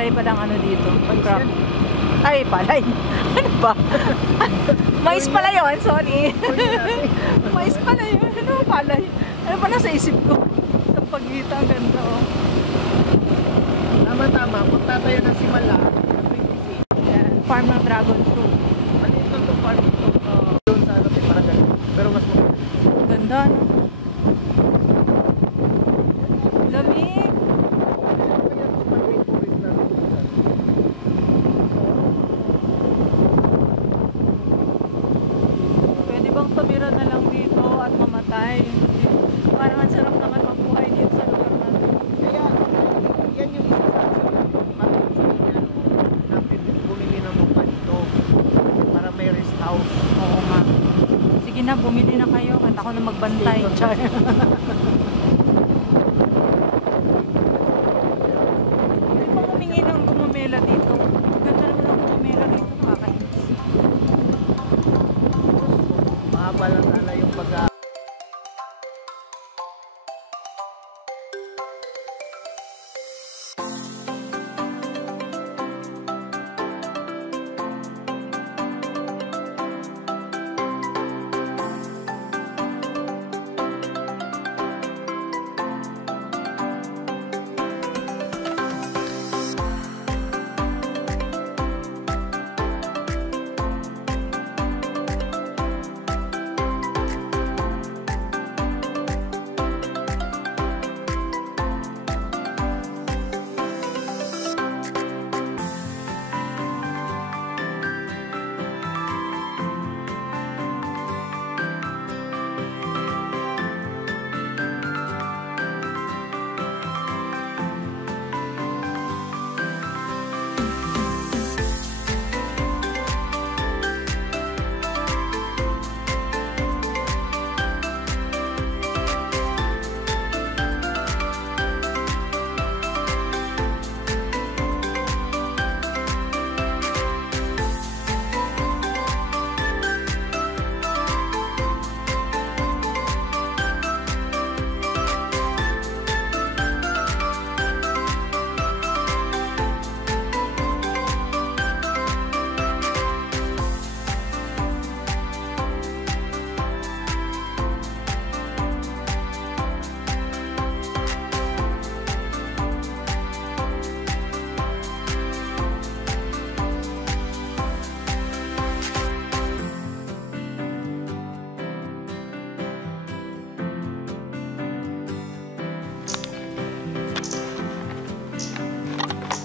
palay palang ano dito. Crop. Ay, palay. Ano ba? Mais pala yun, sorry. Mais pala yun. Ano palay? Ano pa nasa isip ko? Sa pagkita, ang ganda oh. Tama-tama, kung tatayo ng simala, yan, farm ng dragon fruit. maliit lang itong farm ito. Doon sa ano, para ganun. Pero mas maganda. Ganda, no? Lamig. Pwede bang tumira na lang dito at mamatay? Parang ang sarap naman mabuhay dito sa lugar natin. Kaya, yan yung isa sa akin. Bakit sabi niya, bumili ng lupa dito para may rest house. Oo nga. Sige na, bumili na kayo. Kahit ako na magbantay. Char. Hindi pa humingi ng gumamela dito. Ganda naman ang gumamela dito. Nakakainis. Mahaba lang sana yung pag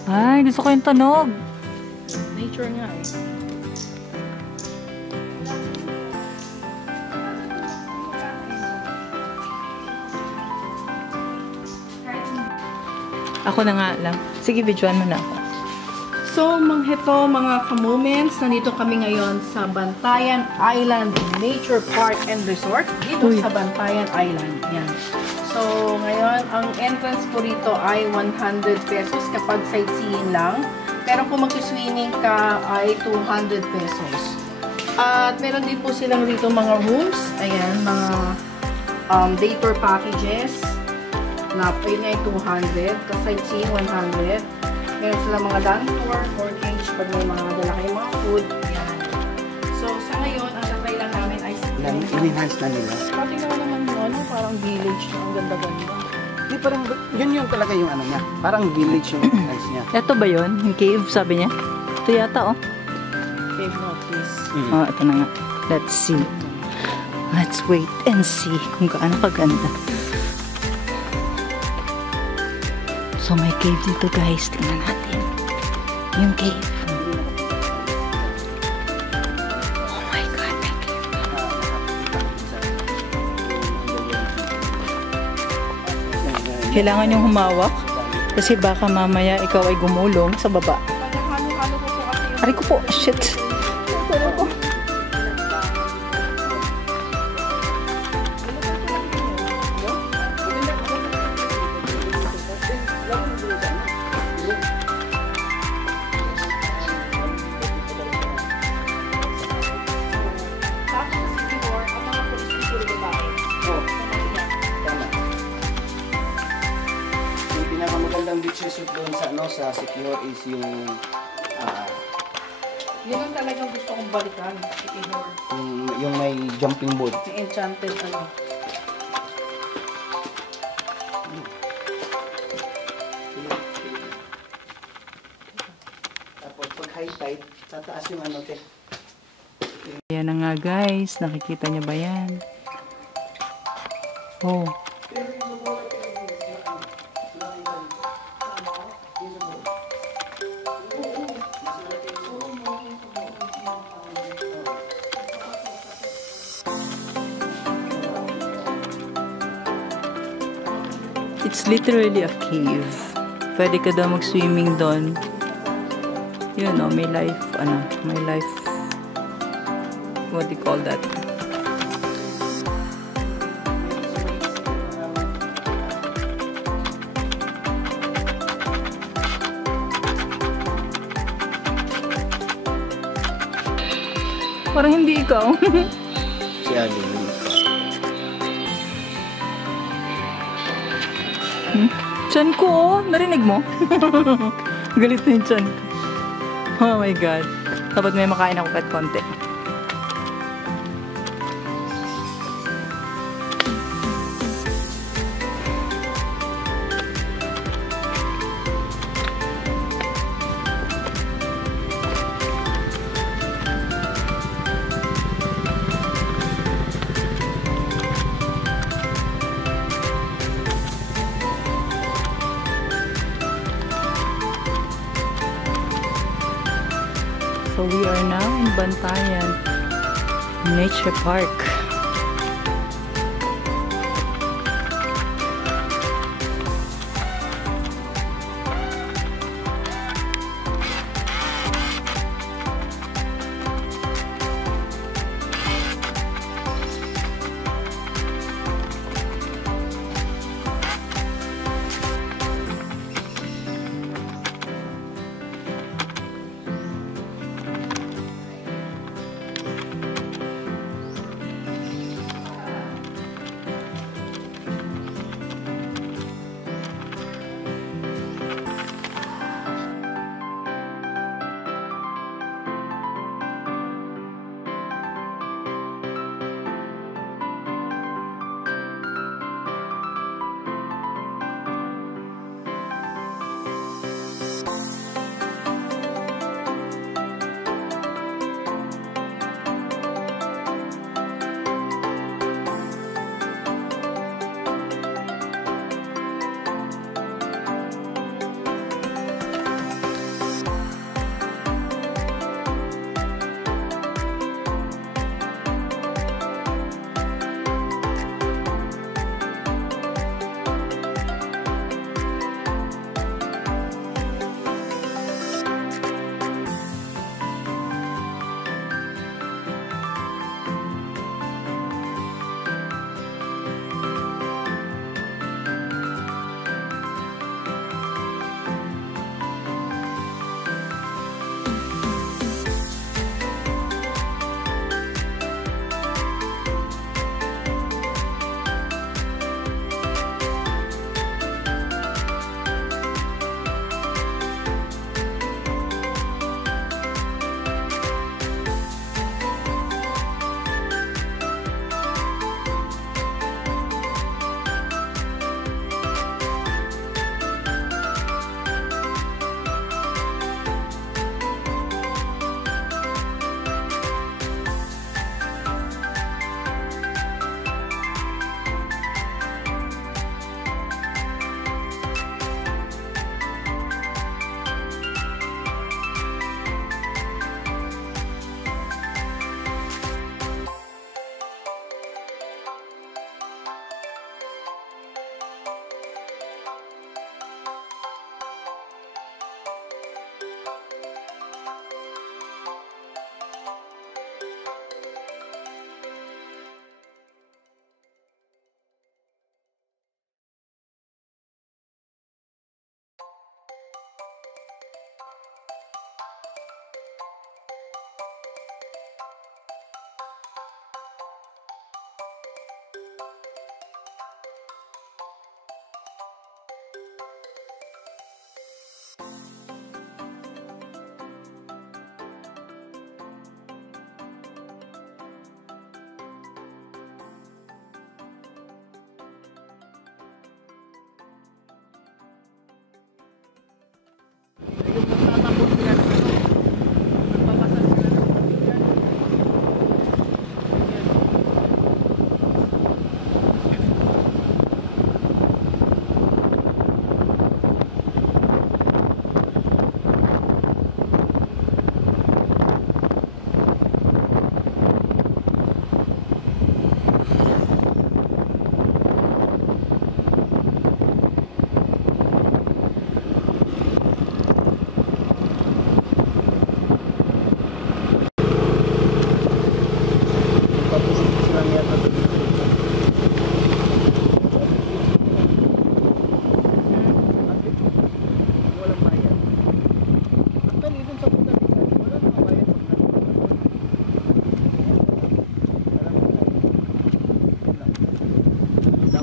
Ay, gusto ko yung tunog. nature nga eh. Ako na nga lang. Sige, videoan mo na ako. So, mga ka-moments, nandito kami ngayon sa Bantayan Island Nature Park and Resort. Dito sa Bantayan Island. Yan. So, ngayon, ang entrance po rito ay 100 pesos kapag sightseeing lang. Pero kung mag-swimming ka ay 200 pesos. At meron din po silang rito mga rooms. Ayan, mga day tour packages. Na pwede na 200. Ka-sightseeing 100. Meron sila mga land tour or cage pag may mga dala kayong mga food. Ayan. So, sa ngayon, ang tatry lang namin ay in-enhance na nila. pati naman yun, parang village na ang ganda-ganda. Di parang, yun talaga yung ano niya. Parang village yung enhance niya. Ito ba yun? Yung cave, sabi niya? Ito yata, oh. Cave notice. Oh, ito na nga. Let's see. Let's wait and see kung gaano kaganda. So, may cave dito, guys. Tingnan natin. Yung cave. Oh my God, may cave. Kailangan yung humawak. Kasi baka mamaya ikaw ay gumulong sa baba. Halo-halo ko po kasi yung Aray ko po. Shit. Aray ko. Yung pinakamagandang beach nagsushoot doon sa ano sa secure is yung Yun ang talagang gusto kong balikan. yung may jumping board. Yung enchanted ano. Tapos pag high tide, tataas yung ano te. Ayan na nga guys, nakikita niyo ba yan? Oh. It's literally a cave. Pwede ka daw mag-swimming doon. Yun o, may life, may life, what do you call that? Parang hindi ikaw. Si Aling. Tiyan ko, oh. Narinig mo? Galit na yung tiyan ko. Oh my God. Dapat may makain ako kahit konti. So we are now in Bantayan Nature Park.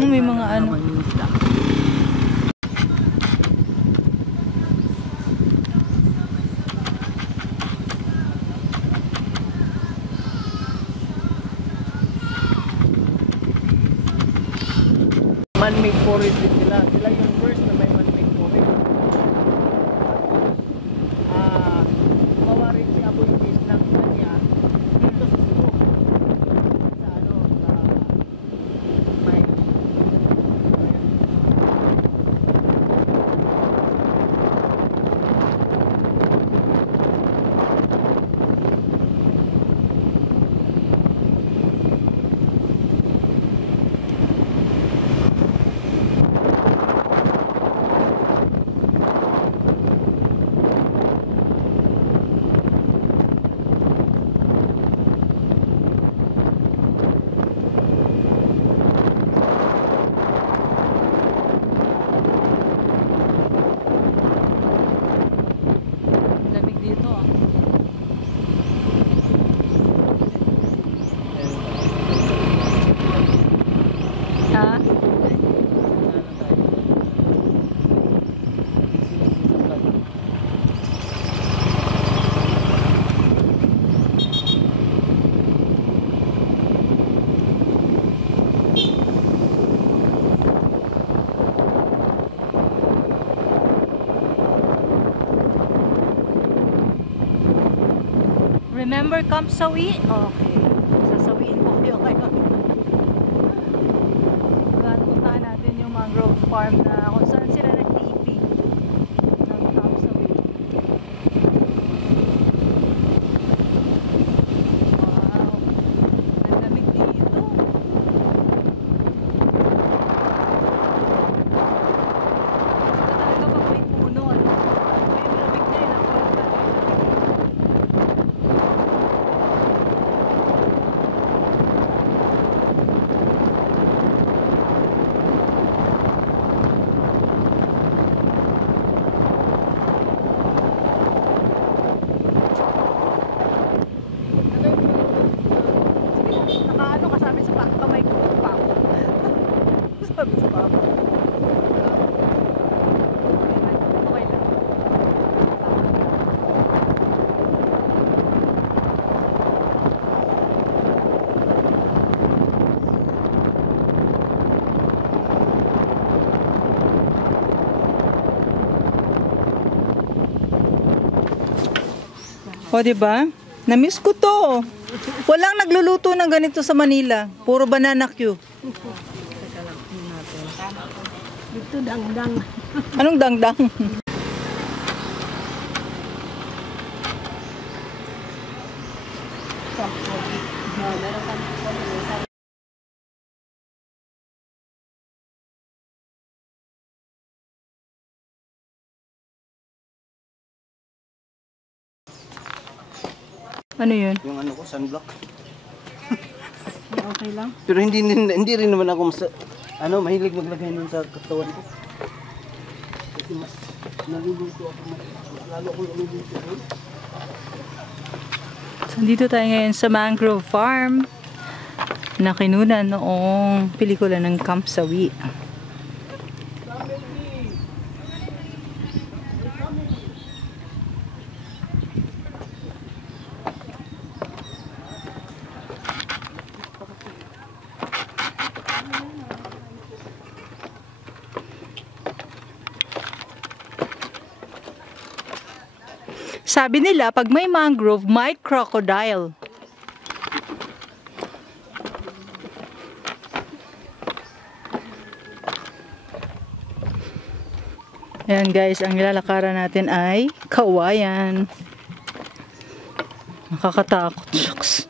May mga ano. Mangingisda. Man-made forest din sila. Sila yung first na may man-made forest. Gumawa rin si Abu Luis ng kanya dito sa Cebu. Sa ano, sa may Lamig dito ah. Ha? Remember Camp Sawi? Okay. Sasawiin ko kayo ngayon. Puntahan natin yung mangrove farm na kung saan sila nag-TP ng Camp Sawi. Wow. Ang lamig dito. Talaga pag may puno, ano? May lamig na yun. Nakaano ka sabi sa kamay ko pa ako. Sabi sa papa. Okay lang. O, diba? Na-miss ko to. Walang nagluluto ng ganito sa Manila. Puro banana Q. Ito dangdang. Anong dangdang? Ano yun? yung ano ko, sunblock. Okay lang. Pero hindi rin naman ako mahilig maglagay nun sa katawan ko. Kasi mas naluluto ako, mas lalo akong naluluto doon. So, dito tayo ngayon sa mangrove farm na kinunan noong pelikula ng Camp Sawi. Sabi nila, pag may mangrove, may crocodile. Ayan guys, ang nilalakaran natin ay kawayan. Nakakatakot. Shucks.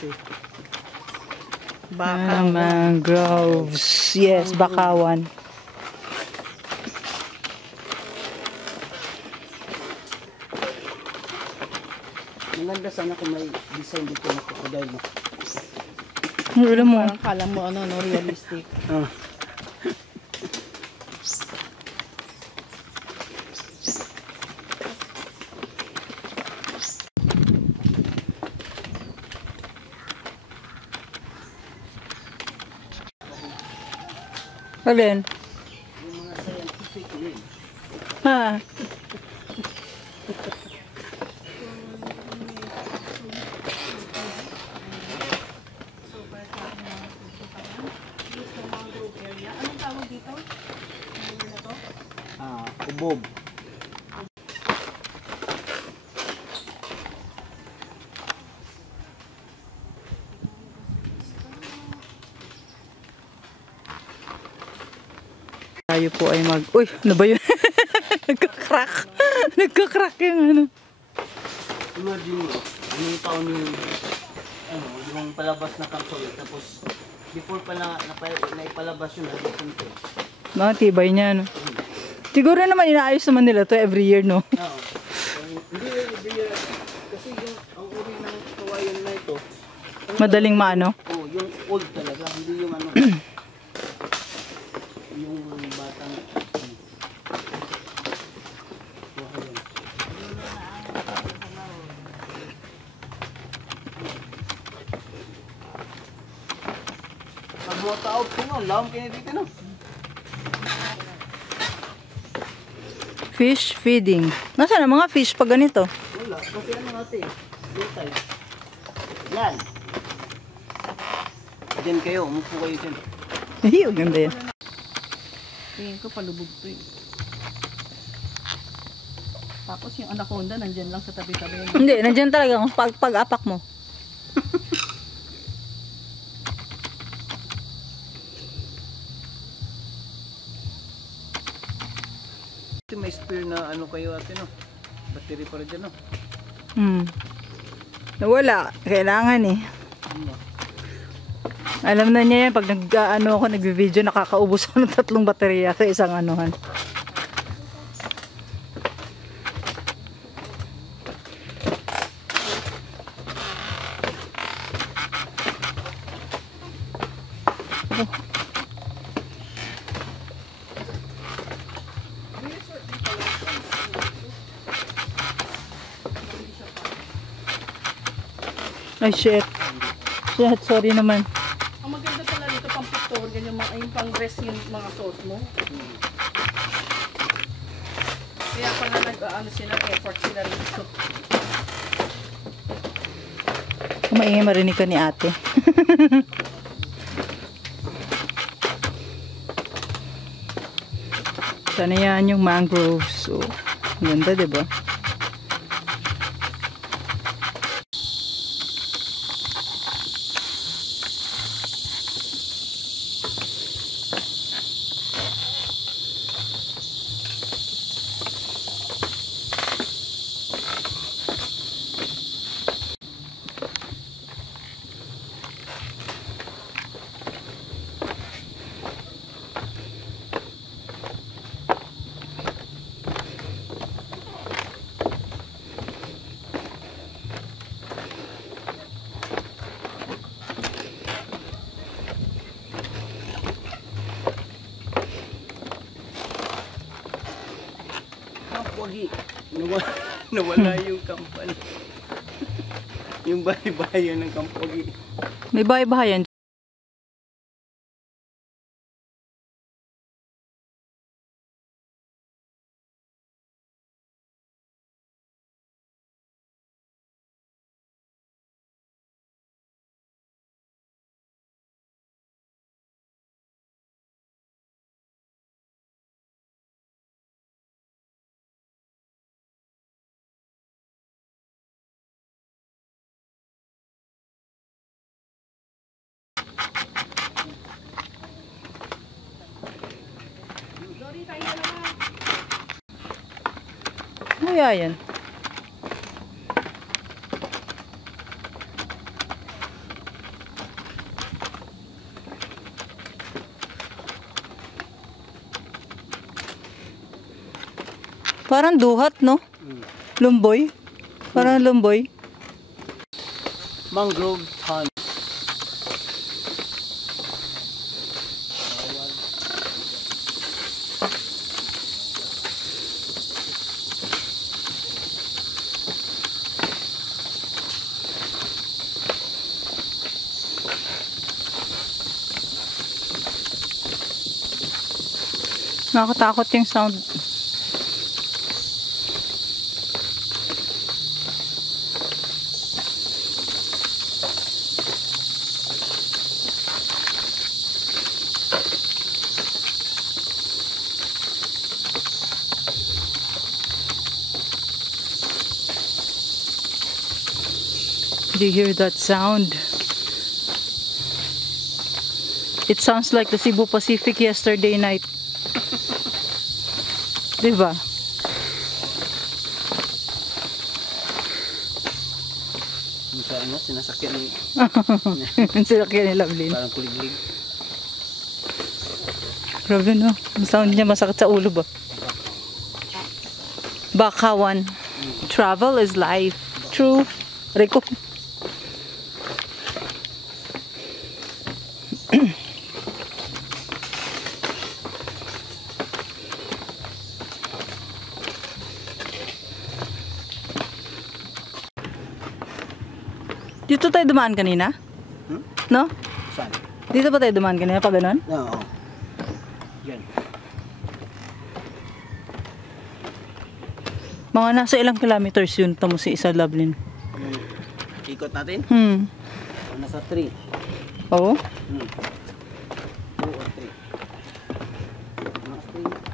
ate. Mangroves. Yes, bakawan. Maganda sana kung may design dito na crocodile. No? Ano mo? Parang kala mo ano, no, realistic. Ah. Alin? Yung mga scientific yun. Ha? Anong tawag dito? Ubob. Tayo po ay mag... Uy, ano ba yun? Nagka-crack. Nagka-crack yung ano. Imagine mo, anong taon yung palabas na kapsul, tapos before pa naipalabas yun, nagpunto. Mga tibay niya, no? Siguro naman inaayos naman nila to every year, no? Oo. Hindi, kasi yung ang uri ng kawayan na ito, Madaling maano. yung old talaga, hindi yung ano, yung batang, kawayan. Pag mo taob ko no, lawam kayo dito no. Fish feeding. Nasaan ang mga fish pag ganito? Wala, kasi ano natin, dito. Yan. Diyan kayo, umupo kayo dyan. Ay, ang ganda yan. Tingin ko palubog to eh. Tapos yung anaconda nandyan lang sa tabi-tabi. Hindi, nandyan talaga kung pag-apak mo. May spare na ano kayo ate no? Battery para dyan no? Wala. Kailangan eh. Ano? Alam na niya yan, pag ako, nag-video, nakakaubos ako ng 3 baterya sa isang anuhan. Ay, shit. Shit, sorry naman. Ang maganda pala dito pang picture, ganyan yung pang dress yung mga suot mo. Kaya pala nag-ano sila, effort sila rito. Maingay marinig ka ni ate. Sana yan yung mangroves. So, ganda, diba? Wagi. Nawala yung kampan. Yung bahay-bahayan ng Kampwagi. May bahay-bahayan. Ano yan? Parang duhat, no? Lumboy. Parang lumboy. Mangrove pond. Nakakatakot yung sound. Do you hear that sound? It sounds like the Cebu Pacific yesterday night. Diba? Yung sa ano, sinasakyan ni... Sinakyan ni Lovelyn. Parang kuliglig. Grabe no. Ang sound niya masakit sa ulo ba? Bakawan. Travel is life. True. Rico. Dito tayo dumaan kanina? No? Saan? Dito ba tayo dumaan kanina pa ganon? Oo. Yan. Mga nasa ilang kilometers yun tamo si Isa Lovelyn? Ikot natin? Nasa 3. Oo? 2 or 3. Nasa 3.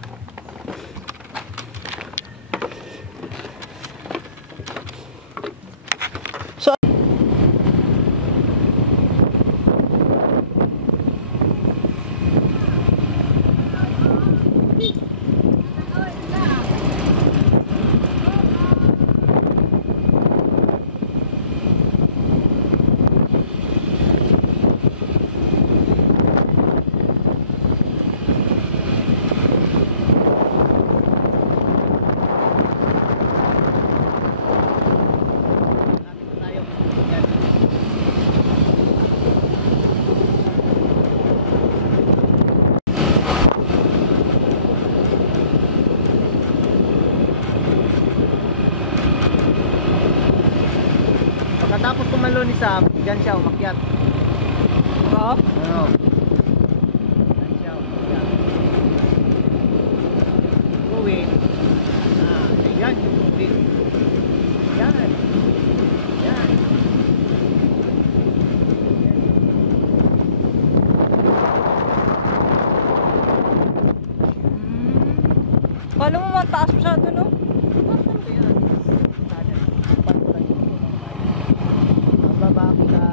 Pagkatapos kumalo ni Sam, dyan siya umakyat. Oo? Ano? Dyan siya umakyat. Uwi. Yan yung uwi. Yan. Yan. Kala mo mataas masyado, no? Baba kita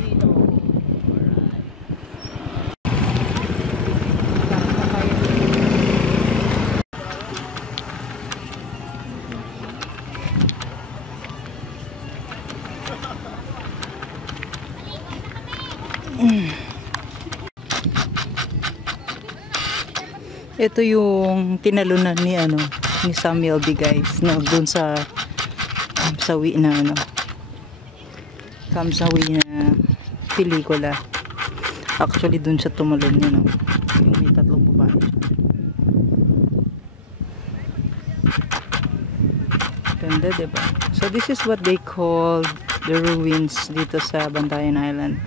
dito. Ito yung tinalunan ni ni Samuel B, guys, no, doon sa Kamsawi na Kamsawi na pelikula. Actually doon siya tumalon niya, no. Yung may tatlong babae. Ganda, diba? So this is what they call the ruins dito sa Bantayan Island.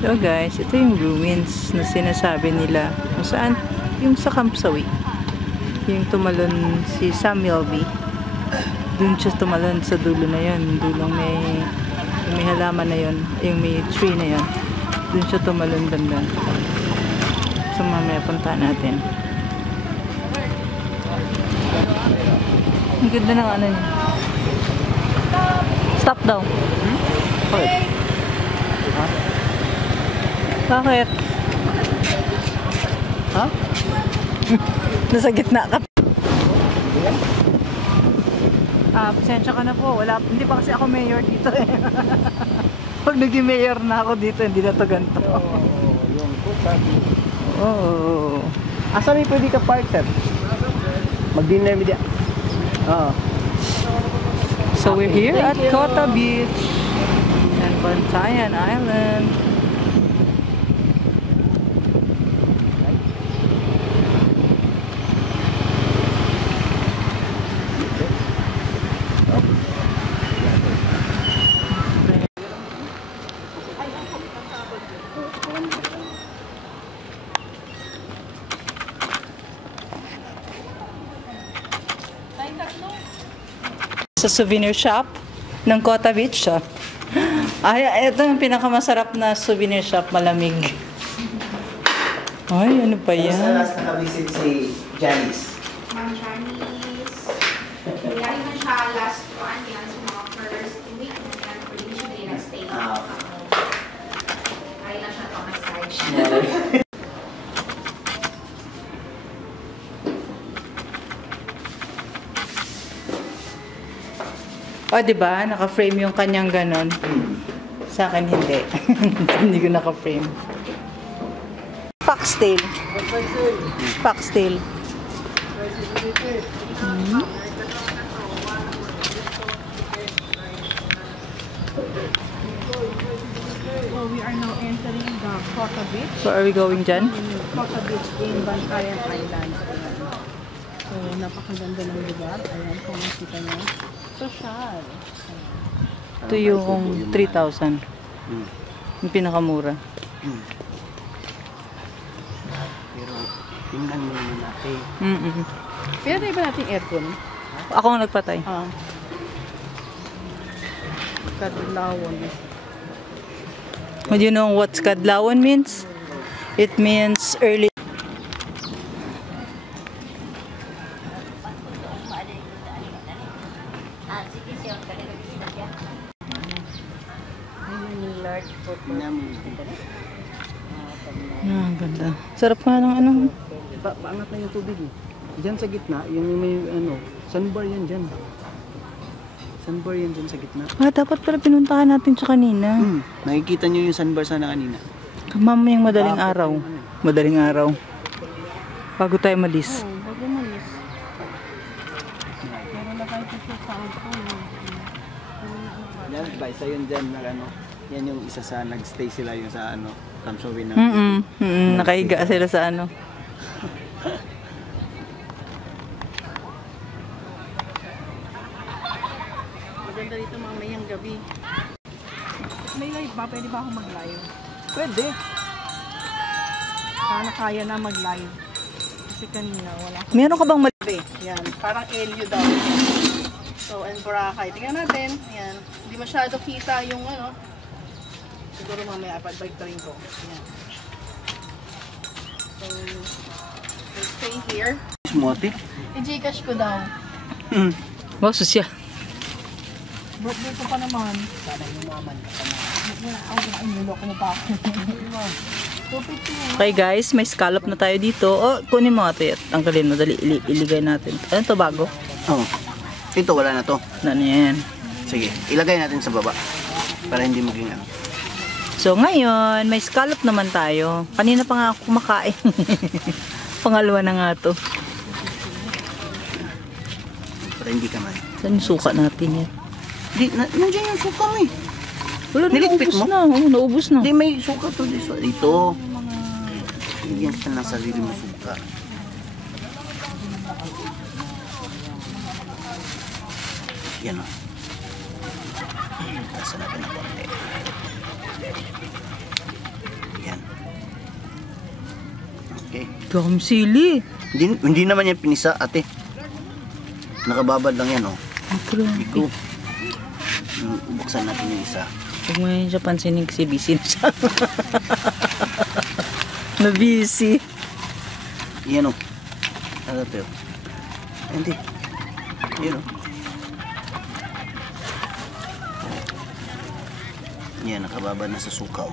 So guys, ito yung ruins na sinasabi nila kung saan, yung sa Kamsawi, yung tumalon si Samuel B. Doon siya tumalon sa dulo na yun. Dulong may halaman na yun. Yung may tree na yun. Doon siya tumalon banda. So mamaya punta natin. Ang ganda ng ano niya. Stop daw. Bakit? Ha? Bakit? Ha? Nasa gitna ka. Pasensya ka na po. Hindi pa kasi ako mayor dito eh. Pag naging mayor na ako dito, hindi na to ganito. Yung sabi. Oo. Asa may pwede ka park, sir? Mag-dinner media. Oo. So we're here at Thank you. Kota Beach and Bantayan Island. Sa souvenir shop ng Kota Beach siya. Ay, ito yung pinakamasarap na souvenir shop, malamig. Ay, ano pa yan? Sa last nakabisit si Janice. Ma'am Chinese. Nangyari na siya last one yan sa mga first week na yan. Pero hindi siya din nag-stay. Ay lang siya pa-massage. O, diba? Naka-frame yung kanyang ganon. Sa akin, hindi. Hindi ko naka-frame. Foxtail. Foxtail. So we are now entering the Kota Beach. So, are we going dyan? Kota Beach in Bantayan Island. Ayan. So, napakaganda ng lugar. Ayan, kung nakita nyo. Social. Ito yung 3,000. Yung pinakamura. Pero tingnan mo naman natin. Kaya na iba natin aircon? Ako ang nagpatay. Kadlawon. Do you know what Kadlawan means? It means early. Tingnan mo. Ah, ganda. Sarap nga ng ano. Paangat na yung tubig eh. Diyan sa gitna, yung may ano, sandbar yan dyan. Sandbar yan dyan sa gitna. Ah, dapat pala pinuntahan natin siya kanina. Nakikita nyo yung sandbar sana kanina. Mamayang madaling araw. Madaling araw. Bago tayo malis. Bago malis. Meron na kayo picture sa aircon. Yan, ba, isa yun dyan na ano. Yan yung isa sa nagstay sila yung sa ano, Kamsawin na. Nakahiga sila sa ano. Maganda dito mamayang gabi. May live ba? Pwede ba ako mag-live? Pwede. Sana kaya na mag-live. Kasi kanina wala. Meron ka bang Yan, parang LU daw. So, and Boracay. Tingnan natin. Yan. Hindi masyado kita yung ano. Siguro mamaya pag-bike ko. Yan. So, we'll stay here. Smote. I-Gcash ko daw. Wow, susya. Birthday ko pa naman. Sana yumaman ka pa naman. Ay, niloko mo pa ako. 250 Okay guys, may scallop na tayo dito. Oh, kunin mo ito. Tanggalin mo. Dali, iligay natin. Ano to, bago? Oo. Ito, wala na to. Ano yan? Sige, ilagay natin sa baba. Para hindi maging ano. So ngayon, may scallop naman tayo. Kanina pa nga ako kumakain. Pangalawa na nga to. Para hindi ka man. Saan yung suka natin yan? Nandiyan yung suka mo eh. Wala, Niligpit naubos mo? na. Oo, naubos na. Hindi, may suka to dito. Dito. Bigyan ka ng sarili mo suka. Yan o. Tasa natin ng konti. Yan. Okay. Dami sili. Hindi naman yan pinisa, ate. Nakababad lang yan, oh. Iko. Buksan natin yung isa. Huwag mo yun siya pansinin kasi busy na siya. Na-busy. Yan o. Ano ito? Hindi. Yan o. Yan, nakababa na sa suka o.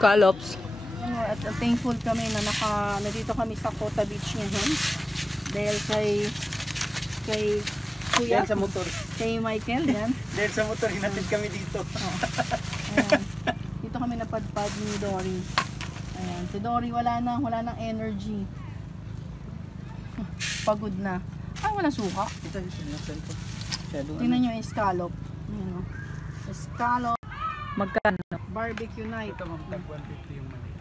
Scallops. At thankful kami na nandito kami sa Cota Beach ngayon. Dahil kay Kuya, Yan sa motor. kay Michael, yan. Dahil sa motor, hinatid kami dito. Ayan. Dito kami napadpad ni Dory. Ayan. Si Dory wala nang energy. Pagod na. Ay, wala suka. Ito. Tingnan nyo yung scallop. Ayan, o. Scallop. Magkano? Barbecue night. Ito, mag 150 yung mali.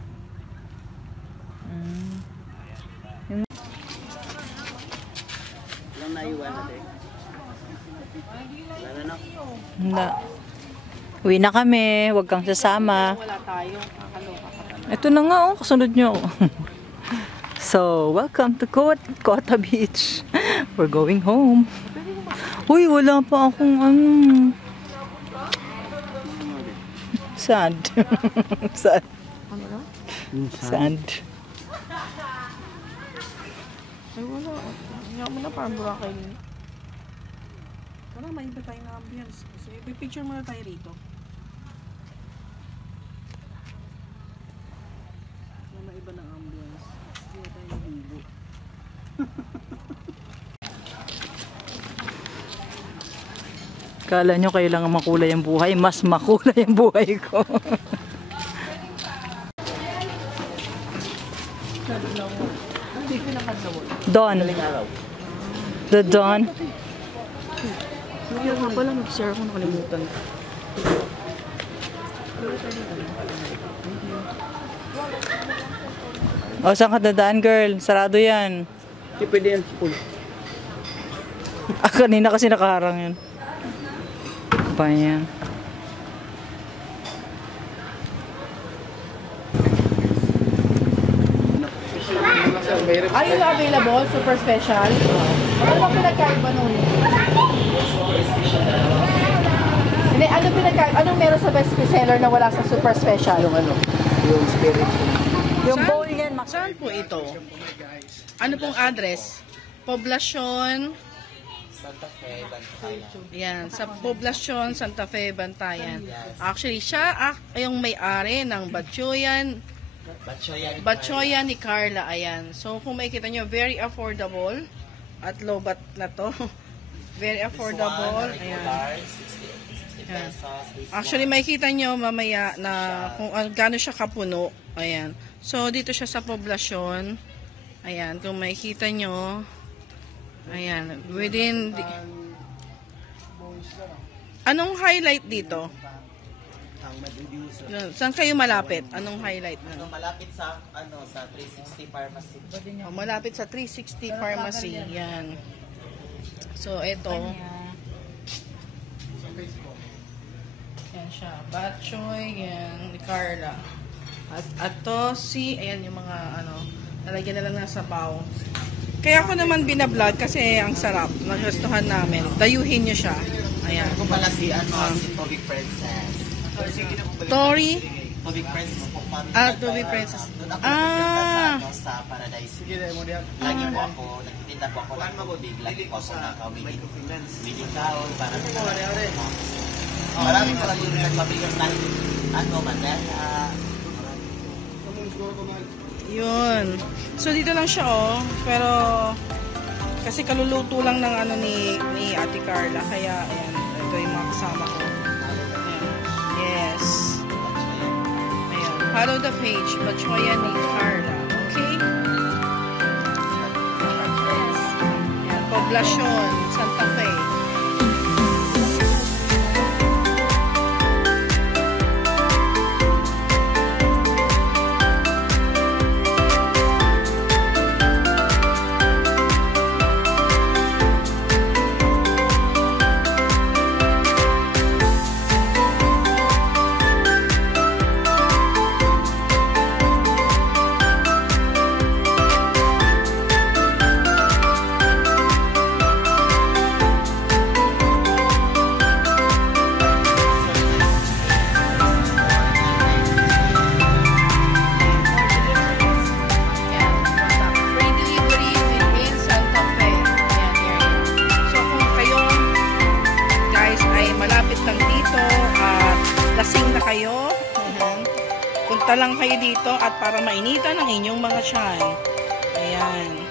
Walang naiwan natin. Wala na. Hindi. Uwi na kami. Huwag kang sasama. Wala tayo. Kakaloka ka. Ito na nga, oh. Kasunod nyo. So, welcome to Cota Beach. We're going home. Uy, wala pa akong sand. Sand. Sand. Ay, wala. Hindi mo na parang Boracay. Wala, may iba tayong ambience. So, ipipicture muna tayo rito. Wala iba na ambience. Hindi na tayo nahibo. Kala nyo kailangan makulay ang buhay. Mas makulay ang buhay ko. Dawn. The dawn. Kaya nga pala, mag-share ako, nakalimutan. O, saan ka dadaan, girl? Sarado yan. Hindi pwede yan. Full. Kanina kasi nakaharang yan. Pa yan. Are you available? Super special? Ano ba pinagkaiba nun? Hindi, ano pinagkaiba? Anong meron sa best seller na wala sa super special? Yung spirit. Yung bowl yan, Max. Saan po ito? Ano pong address? Poblacion Santa Fe, Bantayan. Yan, sa Poblacion Santa Fe, Bantayan. Actually, siya yung may-ari ng Batchoyan ni Carla. Ayan. So, kung makikita nyo, very affordable. At low bat na to. Very affordable. Ayan. Ayan. Actually, makikita nyo mamaya na kung gaano siya kapuno. Ayan. So, dito siya sa Poblacion. Ayan. Kung makikita nyo. Ayan. Within... Anong highlight dito? Saan kayo malapit? Anong highlight na? Malapit sa sa 360 Pharmacy. Oh, malapit sa 360 Pharmacy. Yan. So ito. Yan siya. Batchoy, yan, ni Carla. At to ayan yung mga nalagyan na lang ng sabaw. Kaya ako naman binablog kasi ang sarap. Nagustuhan namin. Dayuhin niyo siya. Ayan. Ako pala si si Toby Princess. Tori? Toby Princess po. Toby Princess. Doon ako sa Paradise. Lagi po ako, nagtitinda po ako ng tubig. Lagi po ako naka-wedding gown para sa maraming yung nagpabigas ng Yun. So dito lang siya pero kasi kaluluto lang ng ni Ate Carla kaya ayan, ito yung mga kasama ko. Ayan. Yes. Ayan. Follow the page, Batchoyan ni Carla. Okay? Ayan. Poblacion, Santa Fe. Ayan. Punta lang kayo dito at para mainitan ang inyong mga tiyan. Ayan.